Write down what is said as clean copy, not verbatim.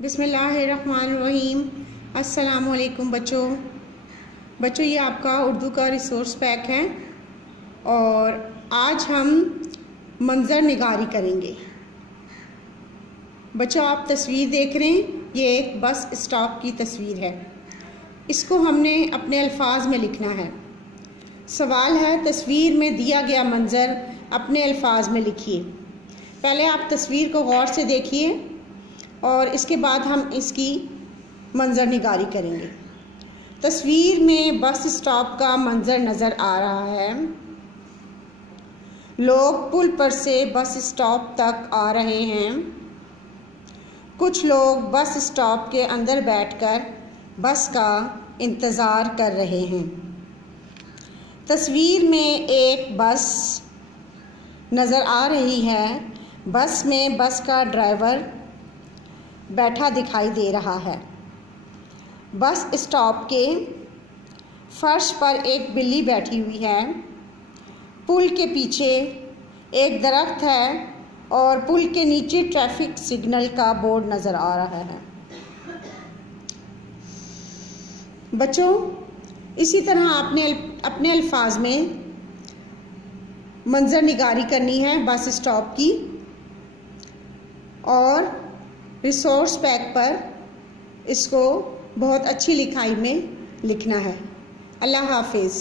बिस्मिल्लाहिर्रहमानिर्रहीम। अस्सलामुअलैकुम बच्चों, ये आपका उर्दू का रिसोर्स पैक है और आज हम मंज़र निगारी करेंगे। बच्चों, आप तस्वीर देख रहे हैं, ये एक बस स्टॉप की तस्वीर है। इसको हमने अपने अल्फाज में लिखना है। सवाल है, तस्वीर में दिया गया मंज़र अपने अल्फाज में लिखिए। पहले आप तस्वीर को गौर से देखिए और इसके बाद हम इसकी मंज़र निगारी करेंगे। तस्वीर में बस स्टॉप का मंज़र नज़र आ रहा है। लोग पुल पर से बस स्टॉप तक आ रहे हैं। कुछ लोग बस स्टॉप के अंदर बैठकर बस का इंतज़ार कर रहे हैं। तस्वीर में एक बस नज़र आ रही है। बस में बस का ड्राइवर बैठा दिखाई दे रहा है। बस स्टॉप के फर्श पर एक बिल्ली बैठी हुई है। पुल के पीछे एक दरख्त है और पुल के नीचे ट्रैफिक सिग्नल का बोर्ड नज़र आ रहा है। बच्चों, इसी तरह आपने अपने अल्फाज में मंज़र निगारी करनी है बस स्टॉप की और रिसोर्स पैक पर इसको बहुत अच्छी लिखाई में लिखना है। अल्लाह हाफिज़।